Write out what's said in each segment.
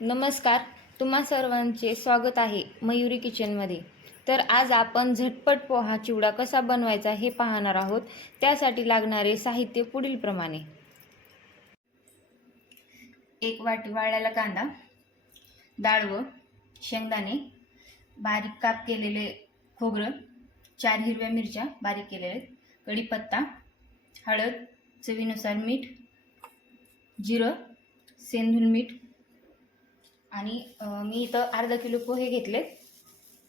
नमस्कार, तुम्हा सर्वांचे स्वागत आहे मयुरी किचनमध्ये। तर आज आपण झटपट पोहा चिवडा कसा बनवायचा हे पाहणार आहोत। त्यासाठी लागणारे साहित्य पुढीलप्रमाणे: 1 वाटी वाळलेला कांदा, डाळ व शेंगदाणे, बारीक काप केलेले खोबरं, 4 हिरव्या मिरच्या बारीक केलेले, कढीपत्ता, हळद, चवीनुसार मीठ, जिरं, सेंधून मीठ आणि मी इथं अर्धा किलो पोहे घेतले।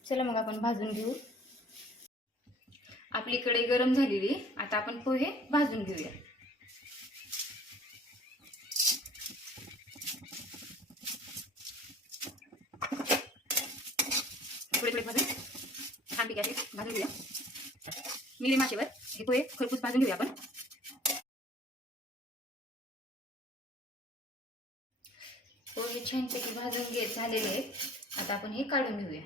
चला मग आपण भाजून घेऊ। आपली कढई गरम झालेली, आता आपण पोहे भाजून घेऊया। थोडे थोडे भाजून छानपैकी असे भाजून घेऊया। मीडियम आचेवर हे पोहे खरपूस भाजून घेऊया आपण। पोहे छानपैकी भाजून झालेले आहेत। आता आपण हे काढून घेऊया।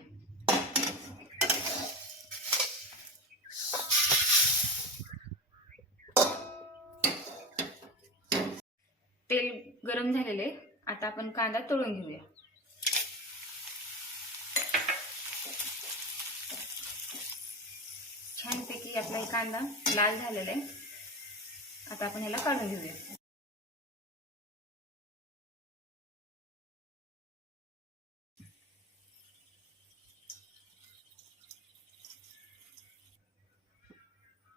तेल गरम झालेले, आता आपण कांदा तळून घेऊया। छानपैकी आपला कांदा लाल झालेला आहे। आता आपण ह्याला काढून घेऊया।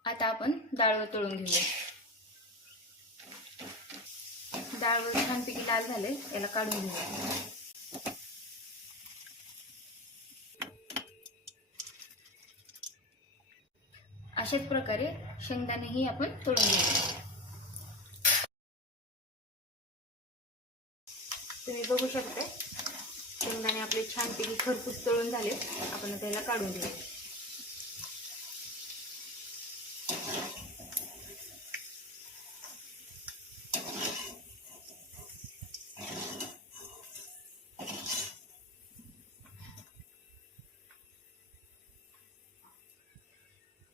आता आपण डाळ तळून घेऊया। डाळ छानपैकी लाल झाले, याला काढून घेऊया। अशाच प्रकारे शेंगदाणेही आपण तळून घेऊया। तुम्ही बघू शकता शेंगदाणे आपले छानपैकी खरपूस तळून झाले। आपण त्याला काढून घेऊया।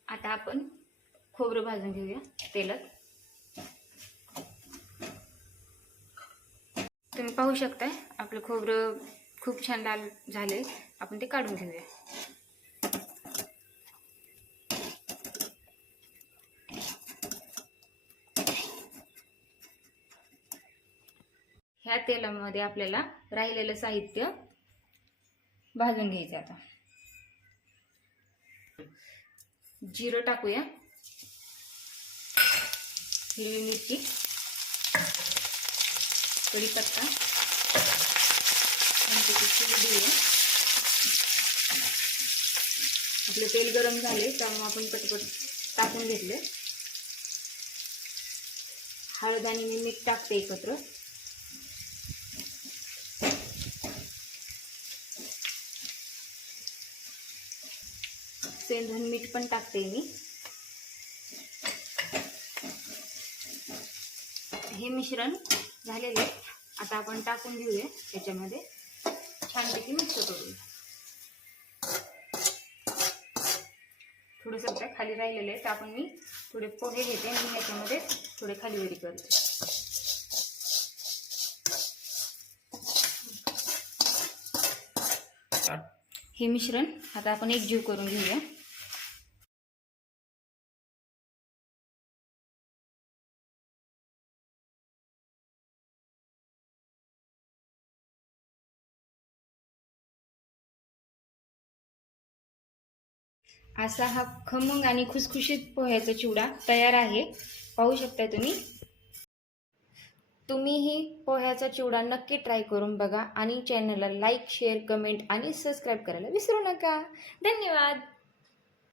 आता आपण खोबरं भाजून घेऊया तेलात। तुम्ही पाहू शकता आपलं खोबरं खूप छान लाल झाले। आपण ते काढून घेऊया। ह्या तेलामध्ये आपल्याला राहिलेलं साहित्य भाजून घ्यायचं। आता जिरं टाकूया, हिरवी मिरची, कढीपत्ता देऊया। आपले तेल गरम झाले, त्यामुळे आपण पटपट टाकून घेतले। हळद आणि मीठ टाकते एकत्र। सेंधून मीठ पण टाकते मी। हे मिश्रण झालेले, आता आपण टाकून घेऊया याच्यामध्ये। छानपैकी मिक्स करूया। थोडंसं खाली राहिलेले तर आपण मी थोडे पोहे घेते आणि याच्यामध्ये थोडे खाली वरी करते। हे मिश्रण आता आपण एकजीव करून घेऊया। असा हा खमंग आणि खुसखुशीत पोह्याचा चिवडा तयार आहे। पाहू शकता तुम्हीही पोह्याचा चिवडा नक्की ट्राय करून बघा आणि चॅनलला लाईक, शेअर, कमेंट आणि सबस्क्राईब करायला विसरू नका। धन्यवाद।